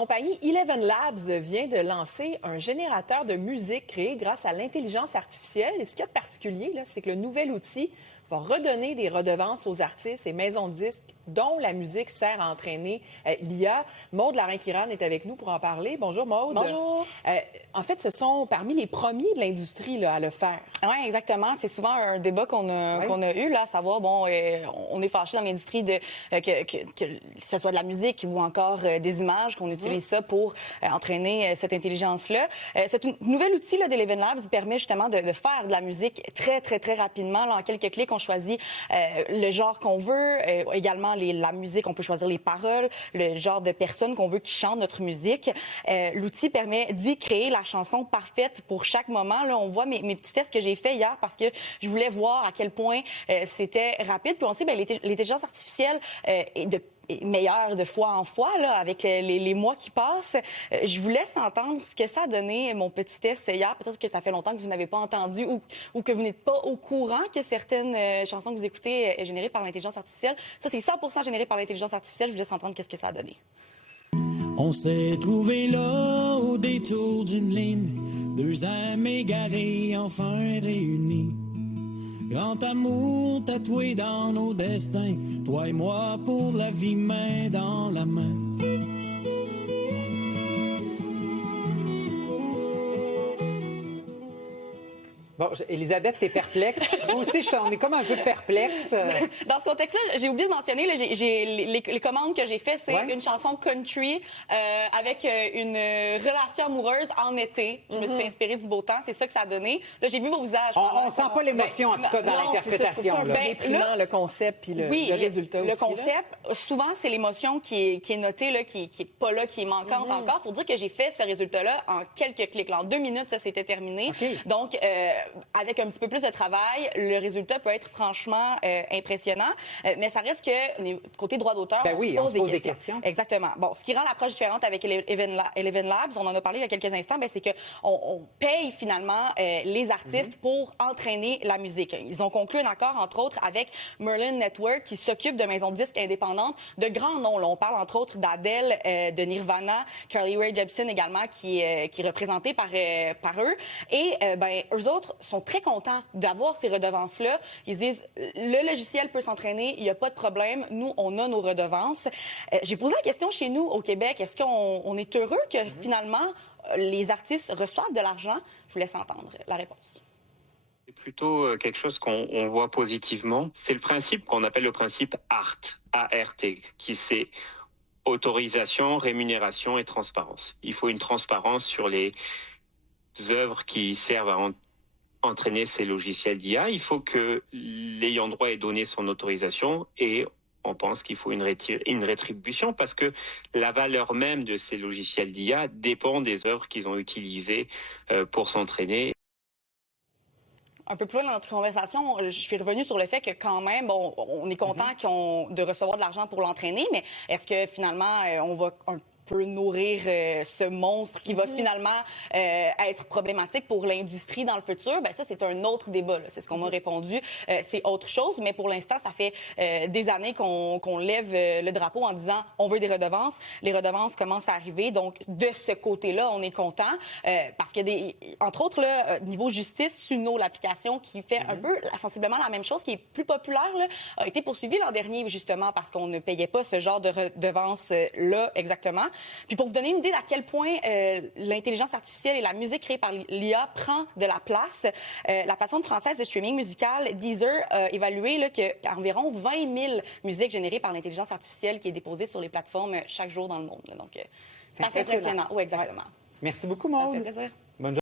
La compagnie Eleven Labs vient de lancer un générateur de musique créé grâce à l'intelligence artificielle. Et ce qu'il y a de particulier, c'est que le nouvel outil va redonner des redevances aux artistes et maisons de disques dont la musique sert à entraîner l'IA. Maude Larin-Kiran est avec nous pour en parler. Bonjour Maude. Bonjour. En fait, ce sont parmi les premiers de l'industrie à le faire. Oui, exactement. C'est souvent un débat qu'on a eu, là, à savoir, on est fâché dans l'industrie que ce soit de la musique ou encore des images, qu'on utilise ça pour entraîner cette intelligence-là. C'est un nouvel outil d'Eleven Labs qui permet justement de faire de la musique très, très, très rapidement. Là, en quelques clics, on choisit le genre qu'on veut, également la musique, on peut choisir les paroles, le genre de personnes qu'on veut qui chantent notre musique. L'outil permet d'y créer la chanson parfaite pour chaque moment. Là, on voit mes petits tests que j'ai faits hier parce que je voulais voir à quel point c'était rapide. Puis on sait, l'intelligence artificielle est meilleure de fois en fois, là, avec les mois qui passent. Je vous laisse entendre ce que ça a donné, mon petit test hier. Peut-être que ça fait longtemps que vous n'avez pas entendu ou que vous n'êtes pas au courant que certaines chansons que vous écoutez sont générées par l'intelligence artificielle. Ça, c'est 100% généré par l'intelligence artificielle. Je vous laisse entendre qu'est-ce que ça a donné. On s'est trouvé là au détour d'une ligne, deux âmes égarées enfin réunies. Grand amour tatoué dans nos destins, toi et moi pour la vie main dans la main. Bon, Elisabeth, t'es perplexe. Moi aussi, on est comme un peu perplexe. Dans ce contexte-là, j'ai oublié de mentionner, là, les commandes que j'ai faites, c'est une chanson country avec une relation amoureuse en été. Je me suis inspirée du beau temps, c'est ça que ça a donné. Là, j'ai vu vos visages. On sent pas l'émotion, en tout cas, dans l'interprétation. Le concept puis le résultat aussi. Le concept, souvent, c'est l'émotion qui est notée, là, qui est pas là, qui est manquante encore. Faut dire que j'ai fait ce résultat-là en quelques clics. Là, en 2 minutes, ça s'était terminé. Okay. Donc, avec un petit peu plus de travail, le résultat peut être franchement impressionnant. Mais ça reste que, côté droit d'auteur, on se pose des questions. Exactement. Bon, ce qui rend l'approche différente avec Eleven Labs, on en a parlé il y a quelques instants, c'est qu'on paye finalement les artistes pour entraîner la musique. Ils ont conclu un accord, entre autres, avec Merlin Network, qui s'occupe de maisons de disques indépendantes de grands noms. Là, on parle, entre autres, d'Adele, de Nirvana, Carly Rae Jepsen également, qui est représentée par eux. Et, eux autres sont très contents d'avoir ces redevances-là. Ils disent, le logiciel peut s'entraîner, il n'y a pas de problème. Nous, on a nos redevances. J'ai posé la question chez nous, au Québec, est-ce qu'on est heureux que, finalement, les artistes reçoivent de l'argent? Je vous laisse entendre la réponse. C'est plutôt quelque chose qu'on voit positivement. C'est le principe qu'on appelle le principe ART, A-R-T, qui c'est autorisation, rémunération et transparence. Il faut une transparence sur les œuvres qui servent à entraîner ces logiciels d'IA. Il faut que l'ayant droit ait donné son autorisation et on pense qu'il faut une rétribution parce que la valeur même de ces logiciels d'IA dépend des œuvres qu'ils ont utilisées pour s'entraîner. Un peu plus loin dans notre conversation, je suis revenue sur le fait que quand même, on est content de recevoir de l'argent pour l'entraîner, mais est-ce que finalement, on va peut nourrir ce monstre qui va finalement être problématique pour l'industrie dans le futur? Ça, c'est un autre débat. C'est ce qu'on m'a répondu. C'est autre chose, mais pour l'instant, ça fait des années qu'on lève le drapeau en disant on veut des redevances. Les redevances commencent à arriver. Donc, de ce côté-là, on est content parce que, entre autres, là, niveau justice, Suno, l'application qui fait un peu sensiblement la même chose, qui est plus populaire, là, a été poursuivie l'an dernier, justement, parce qu'on ne payait pas ce genre de redevances-là exactement. Puis pour vous donner une idée d'à quel point l'intelligence artificielle et la musique créée par l'IA prend de la place, la plateforme française de streaming musical Deezer a évalué qu'il y a environ 20 000 musiques générées par l'intelligence artificielle qui est déposée sur les plateformes chaque jour dans le monde. Là. Donc, c'est assez impressionnant. Oui, exactement. Merci beaucoup, Maude. Ça fait plaisir.